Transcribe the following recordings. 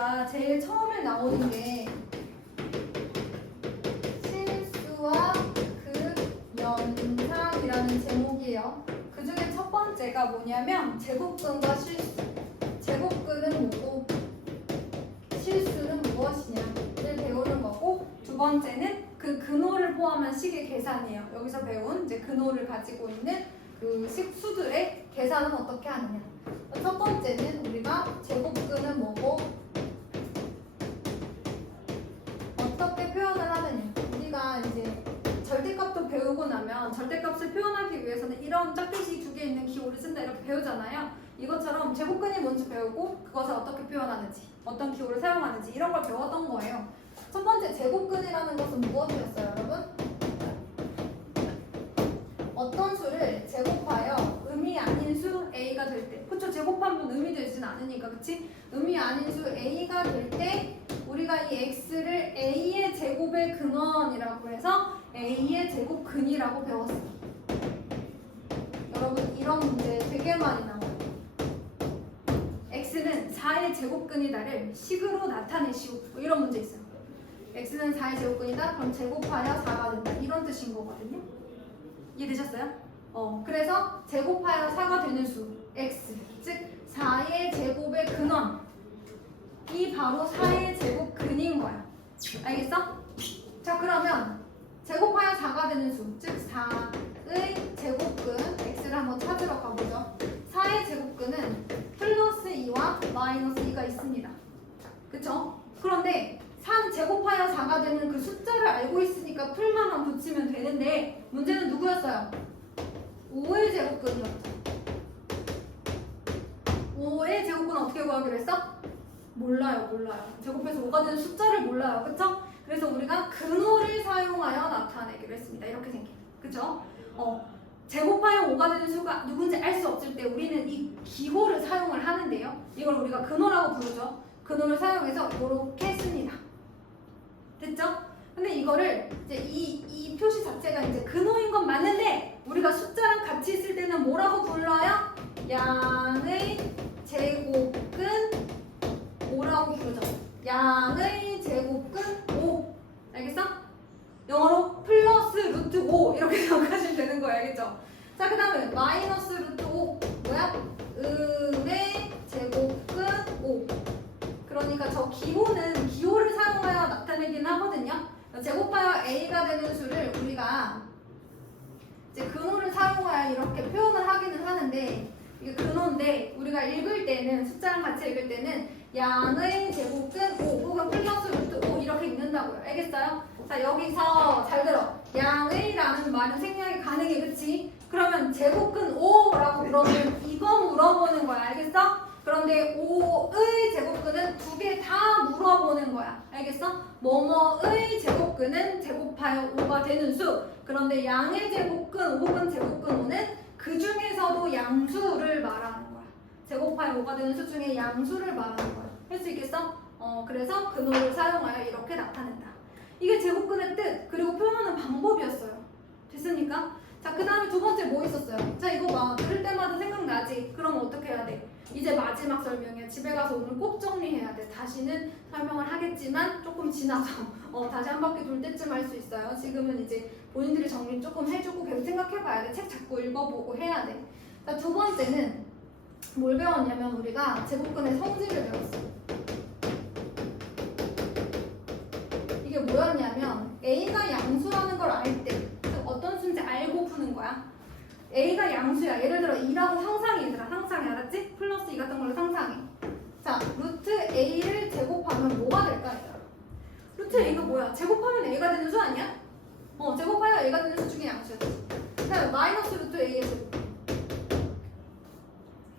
우리가 제일 처음에 나오는 게 실수와 그 연상이라는 제목이에요. 그 중에 첫 번째가 뭐냐면 제곱근과 실수. 제곱근은 뭐고 실수는 무엇이냐를 배우는 거고, 두 번째는 그 근호를 포함한 식의 계산이에요. 여기서 배운 이제 근호를 가지고 있는 그 식수들의 계산은 어떻게 하느냐. 첫 번째는 우리가 제곱근은 뭐고 어떻게 표현을 하느냐. 우리가 이제 절대값도 배우고 나면 절대값을 표현하기 위해서는 이런 짝짓이 두 개 있는 기호를 쓴다 이렇게 배우잖아요. 이것처럼 제곱근이 뭔지 배우고 그것을 어떻게 표현하는지, 어떤 기호를 사용하는지 이런 걸 배웠던 거예요. 첫 번째 제곱근이라는 것은 무엇이었어요, 여러분? 어떤 수를 제곱하여 의미 아닌 수 a가 될 때, 그쵸? 제곱하면 의미 되진 않으니까, 그치? 의미 아닌 수 a가 될 때 우리가 이 x를 a의 제곱의 근원이라고 해서 a의 제곱근이라고 배웠어요. 여러분 이런 문제 되게 많이 나와요. x는 4의 제곱근이다를 식으로 나타내시오. 뭐 이런 문제 있어요. x는 4의 제곱근이다. 그럼 제곱하여 4가 된다. 이런 뜻인 거거든요. 이해되셨어요? 그래서 제곱하여 4가 되는 수 x, 즉 4의 제곱의 근원, 이 바로 4의 제곱근인 거야. 알겠어? 자, 그러면 제곱하여 4가 되는 수, 즉 4의 제곱근 x를 한번 찾으러 가보죠. 4의 제곱근은 플러스 2와 마이너스 2가 있습니다. 그쵸? 그런데 3 제곱하여 4가 되는 그 숫자를 알고 있으니까 풀만만 붙이면 되는데, 문제는 누구였어요? 5의 제곱근이었죠. 5의 제곱근 어떻게 구하기로 했어? 몰라요. 제곱해서 5가 되는 숫자를 몰라요. 그쵸? 그래서 우리가 근호를 사용하여 나타내기로 했습니다. 이렇게 생겨요. 그쵸? 제곱하여 5가 되는 수가 누군지 알 수 없을 때 우리는 이 기호를 사용을 하는데요. 이걸 우리가 근호라고 부르죠. 근호를 사용해서 이렇게 씁니다. 됐죠? 근데 이거를 이제 이 표시 자체가 이제 근호인 건 맞는데 우리가 숫자랑 같이 있을 때는 뭐라고 불러요? 양의 제곱근 5라고 부르죠. 양의 제곱근 5. 알겠어? 영어로 플러스 루트 5 이렇게 생각하시면 되는 거예요. 알겠죠? 자, 그 다음에 마이너스 루트 5 뭐야? 음의 제곱근 5. 그러니까 저 기호는 기호를 사용하여 나타내긴 하거든요. 제곱하여 a가 되는 수를 우리가 이제 근호를 사용하여 이렇게 표현을 하기는 하는데, 이게 근호인데 우리가 읽을 때는 숫자랑 같이 읽을 때는 양의 제곱근 5 혹은 플러스 루트 5 이렇게 읽는다고요. 알겠어요? 자, 여기서 잘 들어. 양의라는 말은 생략이 가능해, 그치? 그러면 제곱근 5라고 물어보면 이거 물어보는 거야. 알겠어? 그런데 5의 제곱근은 두 개 다 물어보는 거야. 알겠어? 뭐뭐의 제곱근은 제곱하여 5가 되는 수. 그런데 양의 제곱근 혹은 제곱근 5는 그 중에서도 양수를 말하는 거야. 제곱하여 5가 되는 수 중에 양수를 말하는 거야. 할 수 있겠어? 그래서 근호를 사용하여 이렇게 나타낸다. 이게 제곱근의 뜻, 그리고 표현하는 방법이었어요. 됐습니까? 자, 그 다음에 두 번째 뭐 있었어요? 자, 이거 봐. 들을 때마다 생각나지? 그럼 어떻게 해야 돼? 이제 마지막 설명이야. 집에 가서 오늘 꼭 정리해야 돼. 다시는 설명을 하겠지만 조금 지나서 다시 한 바퀴 돌 때쯤 할 수 있어요. 지금은 이제 본인들이 정리 조금 해주고 계속 생각해봐야 돼. 책 자꾸 읽어보고 해야 돼. 자, 두 번째는 뭘 배웠냐면 우리가 제곱근의 성질을 배웠어요. 이게 뭐였냐면 A가 양수라는 걸 알 때 어떤 수인지 알고 푸는 거야. A가 양수야. 예를 들어 2라고 상상해, 얘들아. 상상해. 알았지? 플러스 2 같은 걸로 상상해. 자, 루트 A를 제곱하면 뭐가 될까, 얘들아? 루트 A가 뭐야? 제곱하면 A가 되는 수 아니야? 제곱하여 A가 되는 수 중에 양수였지. 그다음에 마이너스 루트 A의 제곱.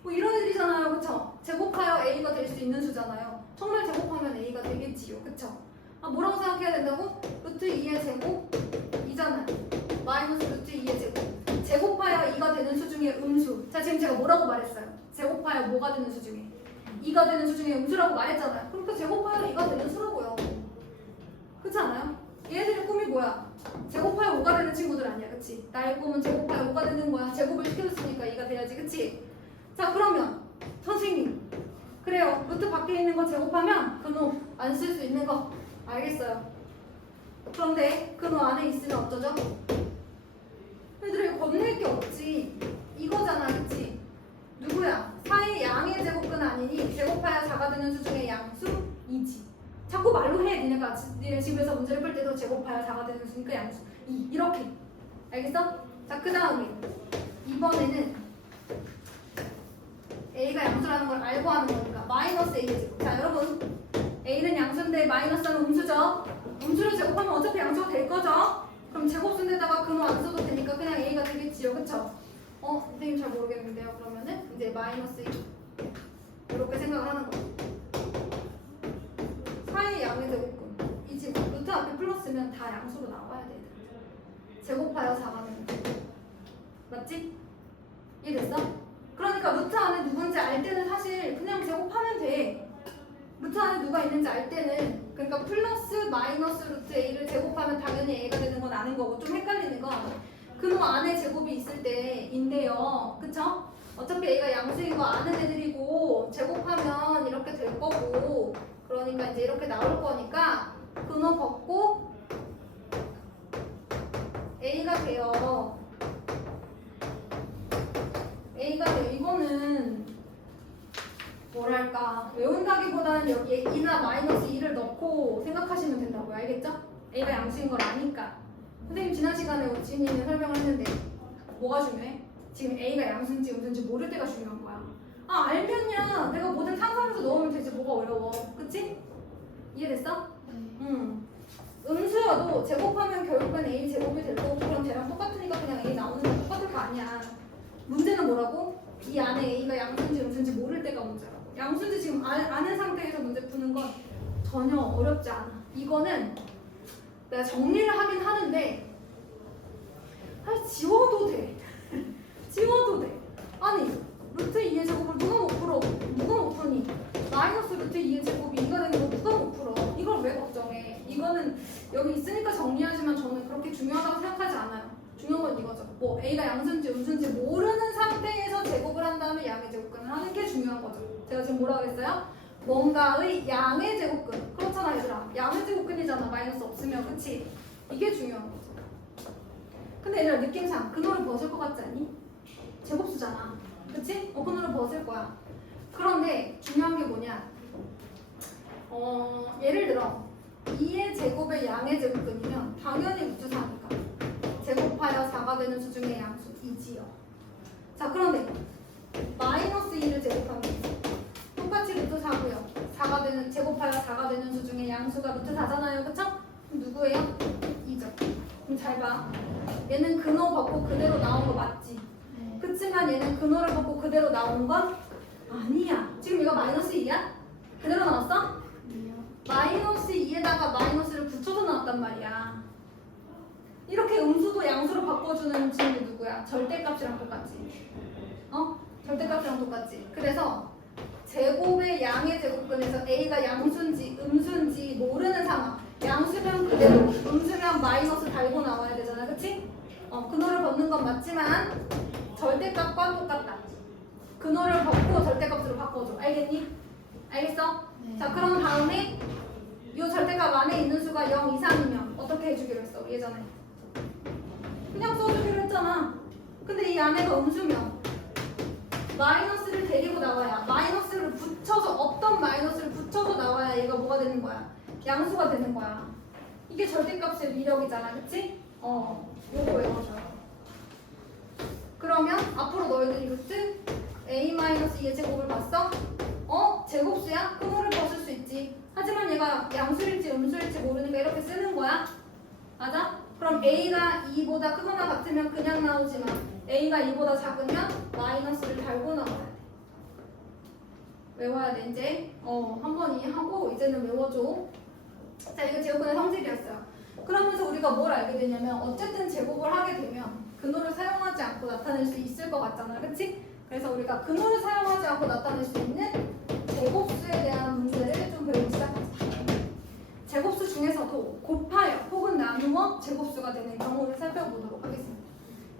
뭐 이런 애들이잖아요. 그쵸? 제곱하여 A가 될 수 있는 수잖아요. 정말 제곱하면 A가 되겠지요. 그쵸? 뭐라고 생각해야 된다고? 루트 2의 제곱 2잖아요. 마이너스 루트 2의 제곱. 제곱하여 2가 되는 수 중에 음수. 자, 지금 제가 뭐라고 말했어요? 제곱하여 뭐가 되는 수 중에? 2가 되는 수 중에 음수라고 말했잖아요. 그러니까 제곱하여 2가 되는 수라고요. 그렇지 않아요? 얘네들의 꿈이 뭐야? 제곱하여 5가 되는 친구들 아니야. 그치? 나의 꿈은 제곱하여 5가 되는 거야. 제곱을 시켜줬으니까 2가 돼야지. 그치? 자, 그러면 선생님, 그래요. 루트 밖에 있는 거 제곱하면 근호 안 쓸 수 있는 거 알겠어요. 그런데 근호 안에 있으면 어쩌죠? 얘들아 이거 건넬 게 없지. 이거잖아, 그치? 누구야? 4의 양의 제곱근 아니니 제곱하여 작아되는 수 중에 양수이지. 자꾸 말로 해. 니네 집에서 문제를 풀 때도 제곱하여 작아되는 수니까 양수 2 이렇게. 알겠어? 자, 그 다음에 이번에는 A가 양수라는 걸 알고 하는 거니까 마이너스 A의 제곱. 자, 여러분 A는 양수인데 마이너스는 음수죠. 음수를 제곱하면 어차피 양수가 될 거죠. 그럼 제곱수인데다가 근호 안 써도 되니까 그냥 A가 되겠지요. 그쵸? 선생님 잘 모르겠는데요. 그러면은 이제 마이너스 2 이렇게 생각을 하는 거예요. 4의 양의 제곱근 이 지금 루트 앞에 플러스면 다 양수로 나와야 돼. 제곱하여 4가 되는 거 맞지? 이해됐어? 그러니까 루트 안에 누군지 알 때는 사실 그냥 제곱하면 돼. 루트 안에 누가 있는지 알 때는 그러니까 플러스 마이너스 루트 A를 제곱하면 당연히 A가 되는 건 아는 거고 좀 헷갈리는 건 근호 안에 제곱이 있을 때인데요. 그쵸? 어차피 A가 양수인 거 아는 애들이고 제곱하면 이렇게 될 거고 그러니까 이제 이렇게 나올 거니까 근호 벗고 A가 돼요. A가 돼요. 이거는 뭐랄까 외운다기보다는 여기에 2나 마이너스 2를 넣고 생각하시면 된다고요. 알겠죠? A가 양수인 걸 아니까. 선생님 지난 시간에 지민이는 설명을 했는데 뭐가 중요해? 지금 A가 양수인지 음수인지 모를 때가 중요한 거야. 아 알면야 내가 뭐든 상상해서 넣으면 되지 뭐가 어려워. 그치? 이해됐어? 음수여도 제곱하면 결국엔 A 제곱이 될 거고 그럼 쟤랑 똑같으니까 그냥 A 나오는 건 똑같을 거 아니야. 문제는 뭐라고? 이 안에 A가 양수인지 음수인지 모를 때가 문제라고. 양수인지 지금 아는 상태에서 문제 푸는 건 전혀 어렵지 않아. 이거는 내가 정리를 하긴 하는데 지워도 돼. 지워도 돼. 아니 루트 2의 제곱을 누가 못 풀어? 누가 못 푸니? 마이너스 루트 2의 제곱이 2가 되는 거 누가 못 풀어? 이걸 왜 걱정해? 이거는 여기 있으니까 정리하지만 저는 그렇게 중요하다고 생각하지 않아요. 중요한 건 이거죠. 뭐 A가 양수인지 음수인지 모르는 상태에서 제곱을 한 다음에 양의 제곱근을 하는 게 중요한 거죠. 제가 지금 뭐라고 했어요? 뭔가의 양의 제곱근. 그렇잖아 얘들아. 양의 제곱근이잖아. 마이너스 없으면. 그치? 이게 중요한 거죠. 근데 얘들아 느낌상 근호를 벗을 것 같지 않니? 제곱수잖아. 그치? 근호를 벗을 거야. 그런데 중요한 게 뭐냐? 예를 들어 2의 제곱의 양의 제곱근이면 당연히 루트 4니까 제곱하여 4가 되는 수 중에 양수 2지요. 자 그런데 마이너스 2를 제곱하면 똑같이 루트 4고요. 4가 되는 제곱하여 4가 되는 수 중에 양수가 루트 4잖아요. 그쵸? 그럼 누구예요? 2죠. 그럼 잘 봐. 얘는 근호 벗고 그대로 나온 거 맞지? 그치만 얘는 근호를 벗고 그대로 나온 건 아니야. 지금 이거 마이너스 2야? 그대로 나왔어? 마이너스 2에다가 마이너스를 붙여서 나왔단 말이야. 이렇게 음수도 양수로 바꿔주는 지름이 누구야? 절대값이랑 똑같지. 절대값이랑 똑같지. 그래서 제곱의 양의 제곱근에서 A가 양수인지 음수인지 모르는 상황. 양수면 그대로, 음수면 마이너스 달고 나와야 되잖아. 그치? 근호를 벗는 건 맞지만 절대값과 똑같다. 근호를 벗고 절대값으로 바꿔줘. 알겠니? 알겠어? 네. 자 그럼 다음에 이 절대값 안에 있는 수가 0 이상이면 어떻게 해주기로 했어? 우리 예전에 그냥 써주기로 했잖아. 근데 이 안에가 음수면 마이너스를 데리고 나와야 마이너스를 붙여서 어떤 마이너스를 붙여서 나와야 얘가 뭐가 되는 거야? 양수가 되는 거야. 이게 절대값의 위력이잖아. 그치? 요거예요. 그러면 앞으로 너희들이 루트 A-2의 제곱을 봤어? 제곱수야? 근호를 벗을 수 있지. 하지만 얘가 양수일지 음수일지 모르니까 이렇게 쓰는 거야. 맞아? 그럼 A가 2보다 크거나 같으면 그냥 나오지만 A가 2보다 작으면 마이너스를 달고 나와야 돼. 외워야 돼 이제. 한 번 이해하고 이제는 외워줘. 자 이거 제곱근의 성질이었어요. 그러면서 우리가 뭘 알게 되냐면 어쨌든 제곱을 하게 되면 근호를 사용하지 않고 나타낼 수 있을 것 같잖아. 그치? 그래서 우리가 근호를 사용하지 않고 나타낼 수 있는 제곱수에 대한 문제를 좀 배우기 시작하자. 제곱수 중에서도 곱하여 혹은 나누어 제곱수가 되는 경우를 살펴보도록 하겠습니다.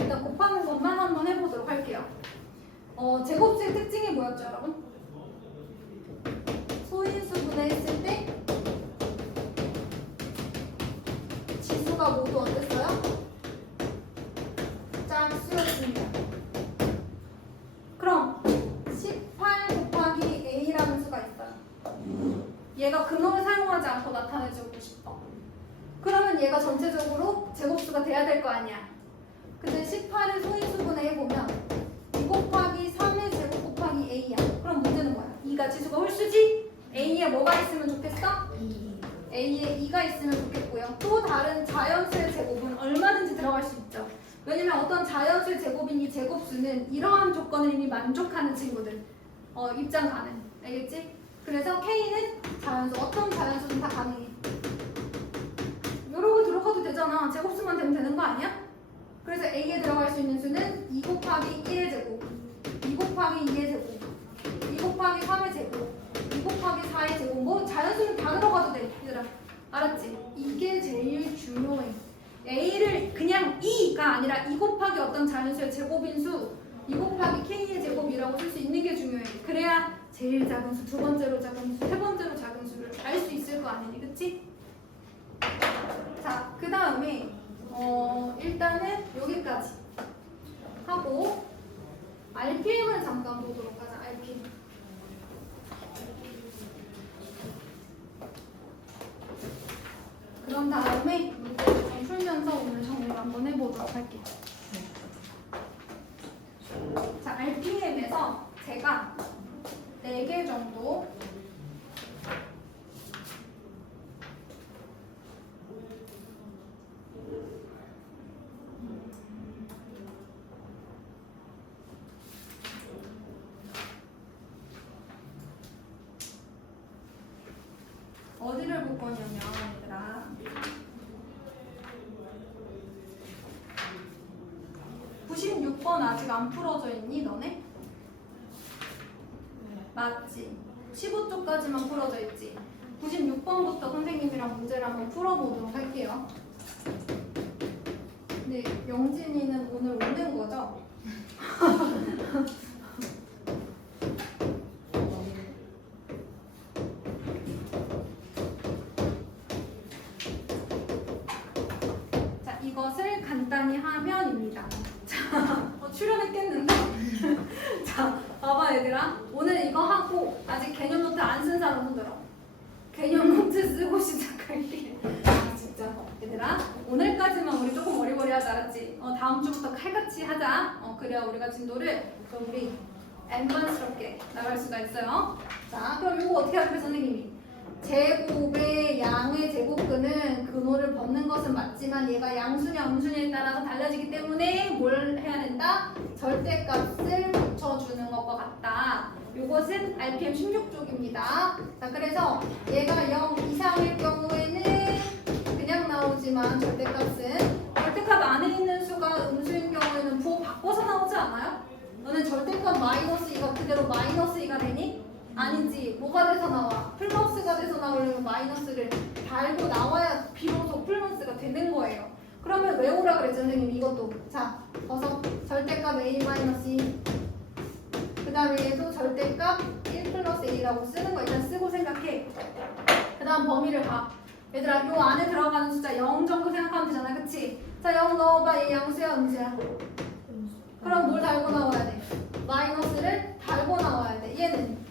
일단 곱하는 것만 한번 해보도록 할게요. 제곱수의 특징이 뭐였죠 여러분? 나타내주고 싶어. 그러면 얘가 전체적으로 제곱수가 돼야 될 거 아니야. 근데 18을 소인수분해 해보면 2 곱하기 3의 제곱 곱하기 a야. 그럼 문제는 뭐야? 2가 지수가 홀수지? a에 뭐가 있으면 좋겠어? a에 2가 있으면 좋겠고요. 또 다른 자연수의 제곱은 얼마든지 들어갈 수 있죠. 왜냐면 어떤 자연수의 제곱인 이 제곱수는 이러한 조건을 이미 만족하는 친구들 입장 가능. 알겠지? 그래서 K는 자연수, 어떤 자연수든 다 가능해. 이러고 들어가도 되잖아. 제곱수만 되면 되는 거 아니야? 그래서 A에 들어갈 수 있는 수는 2 곱하기 1의 제곱, 2 곱하기 2의 제곱, 2 곱하기 3의 제곱, 2 곱하기 4의 제곱. 뭐 자연수는 다 들어가도 돼. 얘들아 알았지? 이게 제일 중요해. A를 그냥 2가 아니라 2 곱하기 어떤 자연수의 제곱인 수, 2 곱하기 K의 제곱이라고 쓸 수 있는 게 중요해. 그래야 제일 작은 수, 두 번째로 작은 수, 세 번째로 작은 수를 알 수 있을 거 아니니, 그치? 자, 그 다음에 일단은 여기까지 하고 RPM을 잠깐 보도록 하자. RPM. 그런 다음에 문제를 좀 풀면서 오늘 정리를 한번 해보도록 할게요. 자, RPM에서 제가 4개 정도 어디를 볼 거냐면 얘들아 96번 아직 안 풀어져 있니 너네? 맞지? 15쪽까지만 풀어져 있지? 96번부터 선생님이랑 문제를 한번 풀어보도록 할게요. 근데 영진이는 오늘 오는 거죠? 자, 이것을 간단히 하면입니다. 자, 출연했겠는데? 자, 봐봐 얘들아. 오늘 이거 하고 아직 개념 노트 안 쓴 사람 손 들어. 개념 노트 쓰고 시작할게. 아 진짜 얘들아 오늘까지만 우리 조금 어리버리하자 알았지? 다음 주부터 칼같이 하자. 그래야 우리가 진도를 좀 우리 엠반스럽게 나갈 수가 있어요. 자 그럼 이거 어떻게 할까요 선생님이? 제곱의 양의 제곱근은 근호를 벗는 것은 맞지만 얘가 양수냐 음수냐에 따라서 달라지기 때문에 뭘 해야 된다? 절대값을 붙여주는 것과 같다. 이것은 RPM 16쪽입니다. 자 그래서 얘가 0 이상일 경우에는 그냥 나오지만 절대값 안에 있는 수가 음수인 경우에는 부호 바꿔서 나오지 않아요? 너는 절대값 마이너스 2가 그대로 마이너스 2가 되니? 아니지. 뭐가 돼서 나와? 플러스가 돼서 나오려면 마이너스를 달고 나와야 비로소 플러스가 되는 거예요. 그러면 외우라 그랬죠 선생님 이것도. 자 벗어. 절대값 A-2 그 다음에 얘도 절대값 1 플러스 A라고 쓰는 거 일단 쓰고 생각해. 그 다음 범위를 봐. 얘들아 요 안에 들어가는 숫자 0 정도 생각하면 되잖아 그치? 자 0 넣어봐. 얘 양수야 음수야? 그럼 뭘 달고 나와야 돼? 마이너스를 달고 나와야 돼. 얘는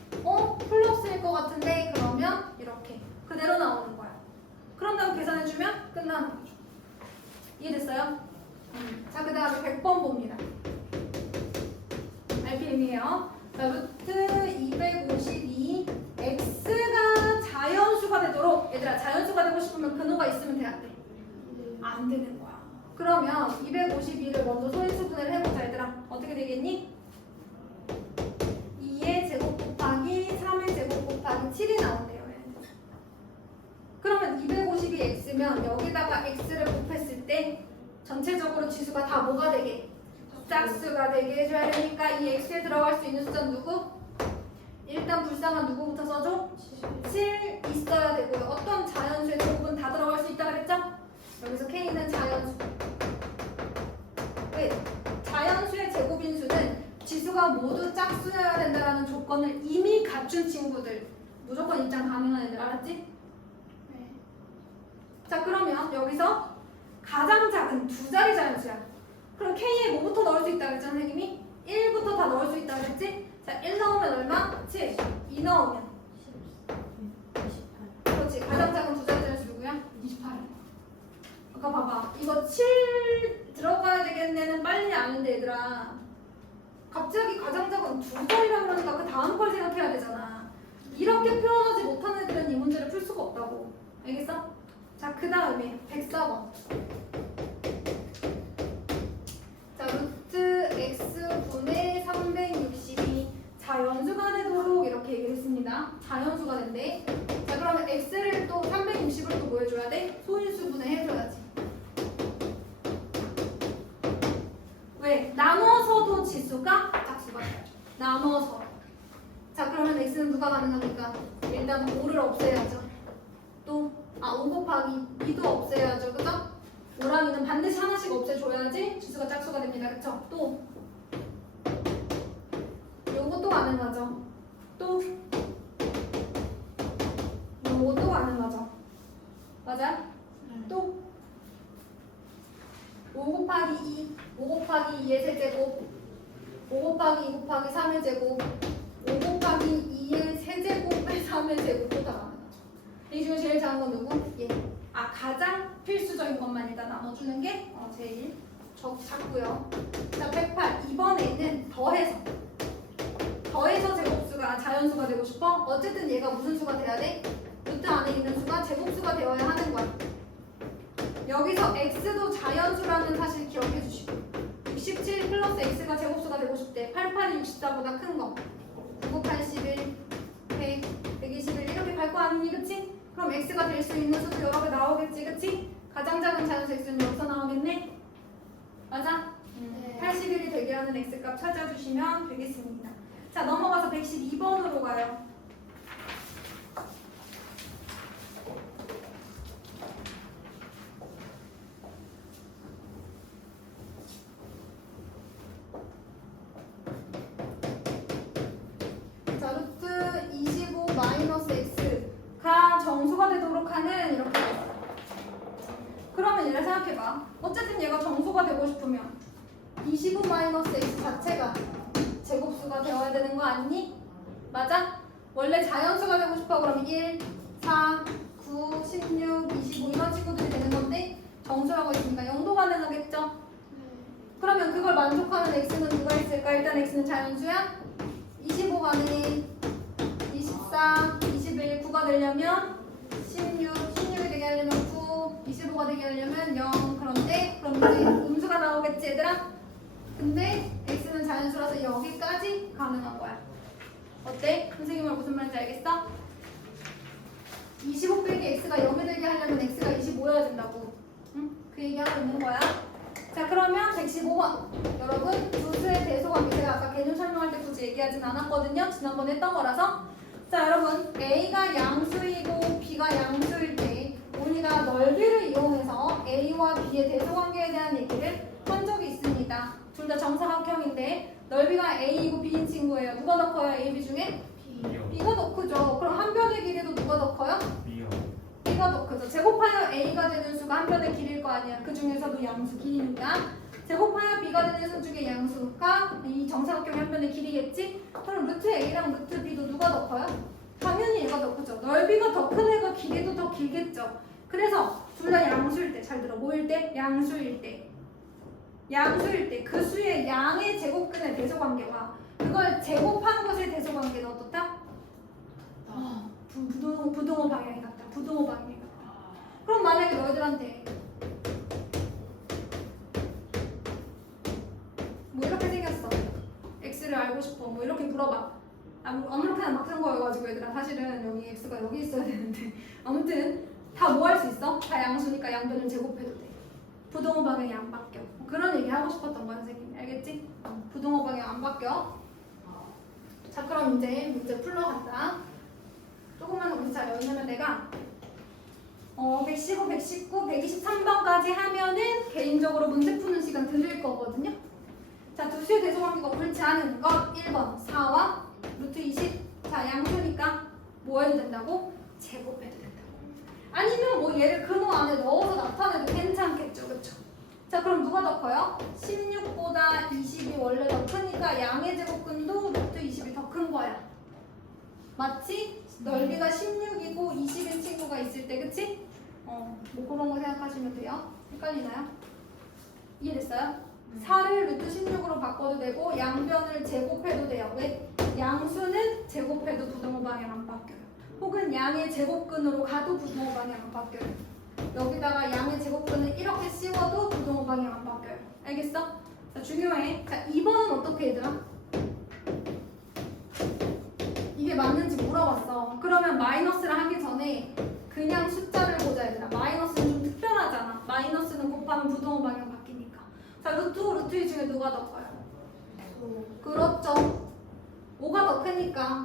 플러스일 것 같은데 그러면 이렇게 그대로 나오는 거야. 그런 다음 계산해주면 끝나는 거죠. 이해됐어요? 자 그 다음에 100번 봅니다. RPM이에요. 자 루트 252 x가 자연수가 되도록 얘들아 자연수가 되고 싶으면 근호가 있으면 돼야 돼. 안 되는 거야. 그러면 252를 먼저 소인수분해를 해보자 얘들아. 어떻게 되겠니? 2의 제곱 곱하기 3의 제곱 곱하기 7이 나온대요. 그러면 252x면 여기다가 x를 곱했을 때 전체적으로 지수가 다 뭐가 되게? 짝수가 되게 해줘야 되니까 이 x에 들어갈 수 있는 숫자는 누구? 일단 불쌍한 누구부터 써줘? 7 있어야 되고요. 어떤 자연수의 제곱은 다 들어갈 수 있다 그랬죠? 여기서 k는 자연수. 왜? 자연수의 제곱인 수는 지수가 모두 짝수여야 된다는 조건을 이미 갖춘 친구들. 무조건 입장 가능한 애들 알았지? 네. 자 그러면 여기서 가장 작은 두 자리 자연수야. 그럼 K에 뭐부터 넣을 수 있다 그랬지 선생님이? 1부터 다 넣을 수 있다 그랬지? 자 1 넣으면 얼마? 7 2 넣으면 그렇지 가장 작은 두 자리 7 들어가야 되겠네는 빨리 아는데 얘들아. 갑자기 가장 작은 2자리라 그러니까 그 다음 걸 생각해야 되잖아. 이렇게 표현하지 못하는 애들은 이 문제를 풀 수가 없다고. 알겠어? 자, 그 다음에 104번. 자, 루트 x분의 360이 자연수가 되도록 이렇게 얘기를 했습니다. 자연수가 된대. 자, 그러면 x를 또 360을 또 뭐 해줘야 돼? 소인수분해 해줘야지. 왜? 나눠서도 지수가 짝수가 돼요. 나눠서. 자, 그러면 x는 누가 가능합니까? 일단 5를 없애야죠. 또 5 곱하기 2도 없애야죠. 그죠? 5랑이는 반드시 하나씩 없애줘야지 지수가 짝수가 됩니다. 그쵸? 또 요것도 가능하죠. 또 요것도 가능하죠. 맞아? 또 5 곱하기 2, 5 곱하기 2의 세제곱, 5 곱하기 2 곱하기 3의 제곱, 5 곱하기 2의 세제곱의 3의 제곱도 다 가능하죠. 이 중에 제일 작은 건 누구? 얘. 가장 필수적인 것만 일단 나눠주는 게 제일 작고요. 자, 108. 이번에는 더해서 제곱수가 자연수가 되고 싶어? 어쨌든 얘가 무슨 수가 돼야 돼? 루트 안에 있는 수가 제곱수가 되어야 하는 거야. 여기서 x도 자연수라는 사실 기억해 주시고 67 플러스 x가 제곱수가 되고 싶대. 88이 64보다 큰 거. 9, 81, 100, 121 이렇게 갈 거 아니니? 그치? 그럼 x가 될 수 있는 수도 여러 개 나오겠지? 그치? 가장 작은 자연수 x는 여기서 나오겠네? 맞아? 81이 되게 하는 x값 찾아주시면 되겠습니다. 자, 넘어가서 112번으로 가요. 자, 루트 25 마이너스 x가 정수가 되도록 하는 이렇게 됐어. 그러면 얘를 생각해봐. 어쨌든 얘가 정수가 되고 싶으면 25 마이너스 x 자체가 제곱수가 되어야 되는 거 아니니? 맞아? 원래 자연수가 되고 싶어 그러면 1, 4, 9, 16, 25 이런 친구들이 되는 건데 정수라고 했으니까 0도 가능하겠죠? 그러면 그걸 만족하는 x는 누가 있을까? 일단 x는 자연수야? 25 가능해. 24, 21, 9가 되려면 16, 16이 되게 하려면 9, 25가 되게 하려면 0. 그런데 그럼 이제 음수가 나오겠지 얘들아? 근데 x는 자연수라서 여기까지 가능한 거야. 어때? 선생님 말 무슨 말인지 알겠어? 25 빼기 x가 0이 되게 하려면 x가 25여야 된다고. 응? 그 얘기하고 있는 거야. 자, 그러면 115번. 여러분, 두수의 대소관계 제가 아까 개념 설명할 때 굳이 얘기하진 않았거든요. 지난번에 했던 거라서. 자, 여러분, a가 양수이고 b가 양수일 때 우리가 넓이를 이용해서 a와 b의 대소관계에 대한 얘기를 한 적이 있습니다. 둘 다 정사각형인데 넓이가 a이고 b인 친구예요. 누가 더 커요? a, b 중에? b가 더 크죠. 그럼 한 변의 길이도 누가 더 커요? b가 더 크죠. 제곱하여 a가 되는 수가 한 변의 길이일 거 아니야. 그 중에서도 양수 길이니까 제곱하여 b가 되는 수 중에 양수가 이 정사각형의 한 변의 길이겠지? 그럼 루트 a랑 루트 b도 누가 더 커요? 당연히 얘가 더 크죠. 넓이가 더 큰 애가 길이도 더 길겠죠. 그래서 둘 다 양수일 때, 잘 들어. 뭐일 때? 양수일 때. 양수일 때 그 수의 양의 제곱근의 대소관계와 그걸 제곱한 것의 대소관계는 어떻다? 부동호 방향이 같다. 부동호 방향이 같다. 그럼 만약에 너희들한테 뭐 이렇게 생겼어. x를 알고 싶어. 뭐 이렇게 물어봐. 아무렇게나 막 쓴 거여가지고 얘들아 사실은 여기 x가 여기 있어야 되는데 아무튼 다 뭐 할 수 있어? 다 양수니까 양변을 제곱해도 돼. 부동호 방향이 안 바뀌어. 그런 얘기 하고 싶었던 거야 선생님. 알겠지? 부동호 방향 안 바뀌어. 자, 그럼 이제 문제 풀러 간다. 조금만 더 기다려. 왜냐면 내가 115, 119, 123번까지 하면은 개인적으로 문제 푸는 시간 드릴 거거든요. 자, 두수의 대소관계가 옳지 않은 것 1번 4와 루트 20. 자, 양수니까 뭐 해도 된다고? 제곱해도 된다고. 아니면 뭐 얘를 근호 안에 넣어서 나타내도 괜찮겠죠. 그쵸? 자, 그럼 누가 더 커요? 16보다 20이 원래 더 크니까 양의 제곱근도 루트 20이 더 큰 거야. 맞지? 넓이가 16이고 20인 친구가 있을 때, 그치? 뭐 그런 거 생각하시면 돼요. 헷갈리나요? 이해됐어요? 4를 루트 16으로 바꿔도 되고 양변을 제곱해도 돼요. 왜? 양수는 제곱해도 부등호 방향 안 바뀌어요. 혹은 양의 제곱근으로 가도 부등호 방향 안 바뀌어요. 여기다가 양의 제곱근을 이렇게 씌워도 부등호 방향 안 바뀌어요. 알겠어? 자, 중요해. 자, 2번은 어떻게 얘들아? 이게 맞는지 물어봤어. 그러면 마이너스를 하기 전에 그냥 숫자를 보자 얘들아. 마이너스는 좀 특별하잖아. 마이너스는 곱하면 부등호 방향 바뀌니까. 자, 루트 5, 루트 2 중에 누가 더 커요? 그렇죠. 5가 더 크니까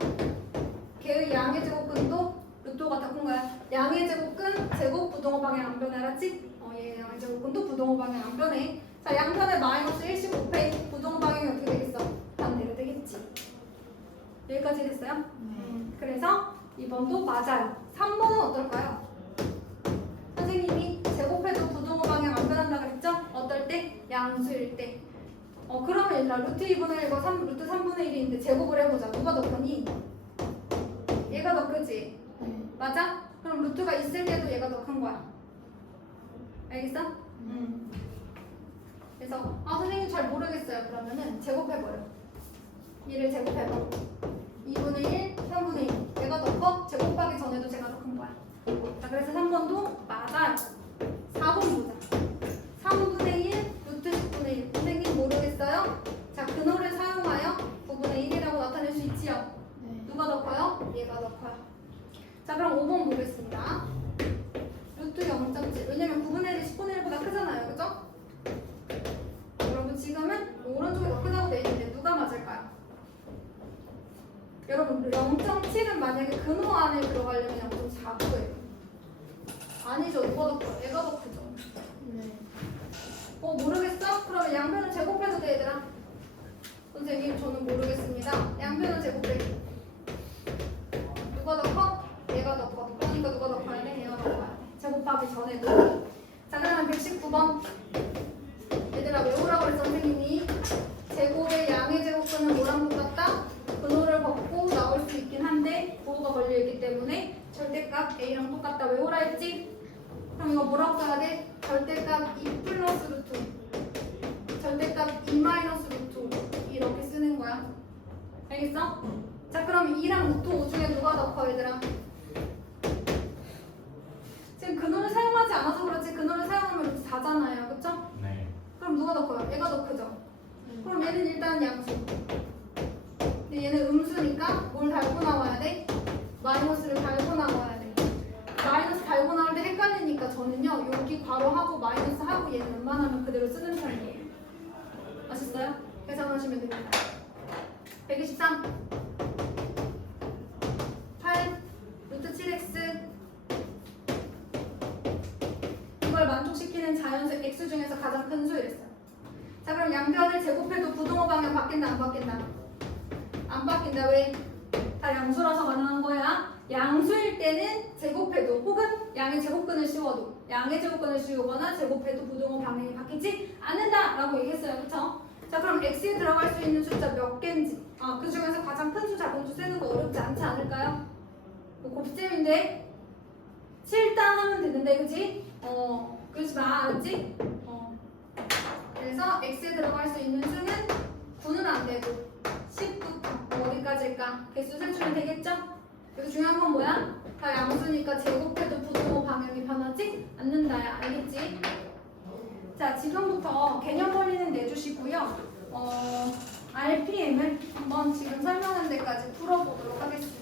걔의 양의 제곱근도 루트 5가 더 큰 거야. 양의 제곱근 제곱 부등호 방향 안 변해. 알았지? 얘 양의 제곱근도 부등호 방향 안 변해. 자, 양변에 마이너스 1씩 곱해. 부등호 방향이 어떻게 되겠어? 반대로 되겠지. 여기까지 됐어요? 그래서 2번도 맞아요. 3번은 어떨까요? 선생님이 제곱해도 부등호 방향 안 변한다 그랬죠? 어떨 때? 양수일 때. 그러면 얘들아 루트 2분의 1과 루트 3분의 1인데 제곱을 해보자. 누가 더 크니? 얘가 더 크지? 맞아? 그럼 루트가 있을 때도 얘가 더 큰 거야. 알겠어? 그래서 선생님 잘 모르겠어요. 그러면은 제곱해버려. 1을 제곱해버려. 2분의 1, 3분의 1. 얘가 더 커? 제곱하기 전에도 제가 더 큰 거야. 자, 그래서 3번도 맞아요. 4번 보자. 3분의 1, 루트 10분의 1. 선생님 모르겠어요? 자, 근호를 사용하여 9분의 1이라고 나타낼 수 있지요? 누가 더 커요? 얘가 더 커요. 자, 그럼 5번 보겠습니다. 루트 0.7. 왜냐면 9분의 1이 10분의 1보다 크잖아요. 그죠? 여러분 지금은 오른쪽이 더 크다고 돼 있는데 누가 맞을까요? 여러분 0.7은 만약에 근호 안에 들어가려면 0.49예요. 아니죠. 누가 더 커요? 얘가 더 크죠. 모르겠어? 그러면 양변을 제곱해도 돼 얘들아. 선생님 저는 모르겠습니다. 양변을 제곱해. 누가 더 커? 얘가 더 커. 그러니까 누가 더 커야 돼? 얘가 더 커야 돼. 제곱하기 전에도. 자, 그러면 119번. 얘들아 외우라고 그랬어 선생님이. 제곱의 양의 제곱근은 뭐랑 똑같다? 근호를 벗고 나올 수 있긴 한데 보호가 걸려있기 때문에 절대값 A랑 똑같다 외우라 했지? 그럼 이거 뭐라고 써야 돼? 절대값 2 플러스 루트, 절대값 2 마이너스 루트 이렇게 쓰는 거야. 알겠어? 자, 그럼 2랑 루트 5 중에 누가 더 커 얘들아? 지금 근호를 사용하지 않아서 그렇지 근호를 사용하면 루트 4잖아요. 그쵸? 네. 그럼 누가 더 커요? 얘가 더 크죠? 그럼 얘는 일단 양수. 근데 얘는 음수니까 뭘 달고 나와야 돼? 마이너스를 달고 나와야 돼. 마이너스 달고 나올 때 헷갈리니까 저는요 여기 괄호하고 마이너스 하고 얘는 웬만하면 그대로 쓰는 편이에요. 아셨어요? 계산하시면 됩니다. 123 8 루트 7x 이걸 만족시키는 자연수 x 중에서 가장 큰 수이랬어요. 자, 그럼 양변을 제곱해도 부등호 방향 바뀐다 안 바뀐다? 안 바뀐다. 왜? 다 양수라서 가능한 거야. 양수일 때는 제곱해도 혹은 양의 제곱근을 씌워도 양의 제곱근을 씌우거나 제곱해도 부등호 방향이 바뀌지 않는다 라고 얘기했어요. 그쵸? 자, 그럼 x에 들어갈 수 있는 숫자 몇 개인지 그 중에서 가장 큰 수 작은 수 쓰는 거 어렵지 않지 않을까요? 곱셈인데 7단 하면 되는데 그치? 그러지 마. 알았지? 그래서 x에 들어갈 수 있는 수는 9는 안 되고 10부터 어디까지일까? 개수 세주면 되겠죠? 그래서 중요한 건 뭐야? 다 양수니까 제곱해도 부등호 방향이 변하지 않는다야. 알겠지? 자, 지금부터 개념 원리는 내주시고요. RPM을 한번 지금 설명한 데까지 풀어보도록 하겠습니다.